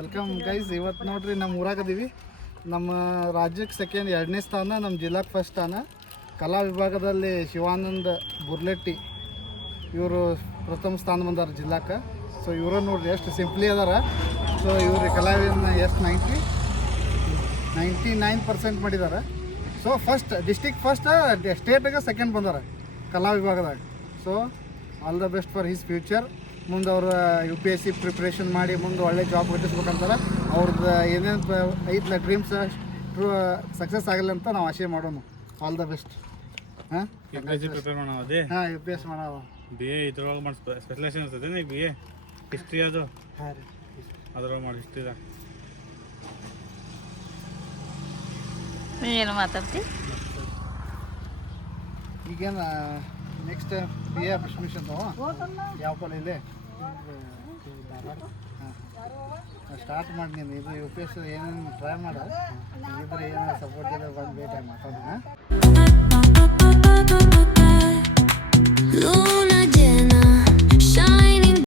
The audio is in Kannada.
Welcome guys. ಇವತ್ತು ನೋಡ್ರಿ ನಮ್ಮ ಊರಾಗದೀವಿ. ನಮ್ಮ ರಾಜ್ಯಕ್ಕೆ ಸೆಕೆಂಡ್ 2ನೇ ಸ್ಥಾನ, ನಮ್ಮ ಜಿಲ್ಲಾಕ್ಕೆ ಫಸ್ಟ್ ಸ್ಥಾನ. ಕಲಾ ವಿಭಾಗದಲ್ಲಿ ಶಿವಾನಂದ್ ಬುರ್ಲೆಟ್ಟಿ ಇವರು ಪ್ರಥಮ ಸ್ಥಾನ ಬಂದಾರ ಜಿಲ್ಲಾಕ್ಕೆ. ಸೊ ಇವರು ನೋಡ್ರಿ ಎಷ್ಟು ಸಿಂಪ್ಲಿ ಅದಾರ. ಸೊ ಇವ್ರ ಕಲಾವಿದನ್ನ ಎಷ್ಟು 99% ಮಾಡಿದ್ದಾರೆ. ಸೊ ಫಸ್ಟ್ ಡಿಸ್ಟಿಕ್ ಫಸ್ಟ್, ಸ್ಟೇಟಿಗೆ ಸೆಕೆಂಡ್ ಬಂದಾರ ಕಲಾ ವಿಭಾಗದಾಗ. So all the best for his future. ಮುಂದೆ ಅವ್ರು UPSC ಪ್ರಿಪ್ರೇಷನ್ ಮಾಡಿ ಮುಂದೆ ಒಳ್ಳೆ ಜಾಬ್ ಗಿಟ್ಟಿಸ್ಬೇಕಂತಾರೆ. ಅವ್ರದ್ದು ಏನೇನು ಐತಲ್ಲ ಡ್ರೀಮ್ಸ್ ಸಕ್ಸಸ್ ಆಗಲಿ ಅಂತ ನಾವು ಆಶೆ ಮಾಡೋಣ. All the best. ಹಾಂ ಪ್ರಿಪೇರ್ ಮಾಡೋಣ. ಅದೇ ಹಾಂ UPS ಮಾಡೋಣ. BA ಇದ್ರೊಳಗೆ ಮಾಡಿ ಸ್ಪೆಷಲೈಸೇಷನ್ ಇರ್ತದೆ. BA ಹಿಸ್ಟ್ರಿ ಅದು. ಹಾಂ ರೀ, ಅದ್ರೊಳಗೆ ಮಾಡಿ ಹಿಸ್ಟ್ರಿದಾಗ ಏನು ಮಾತಾಡ್ತಿ. ಈಗೇನು ನೆಕ್ಸ್ಟ್ BA ಅಡ್ಮಿಷನ್ ಯಾವ ಕಾಲ ಇಲ್ಲಿ ಸ್ಟಾರ್ಟ್ ಮಾಡಿ. ನೀನು ಇದು UPS ಏನೇನು ಟ್ರೈ ಮಾಡ, ಇದ್ರೆ ಏನಾದ್ರು ಸಪೋರ್ಟ್ ಇದೆ ಬಂದು ಭೇಟಿ ಮಾತಾಡೋಣ.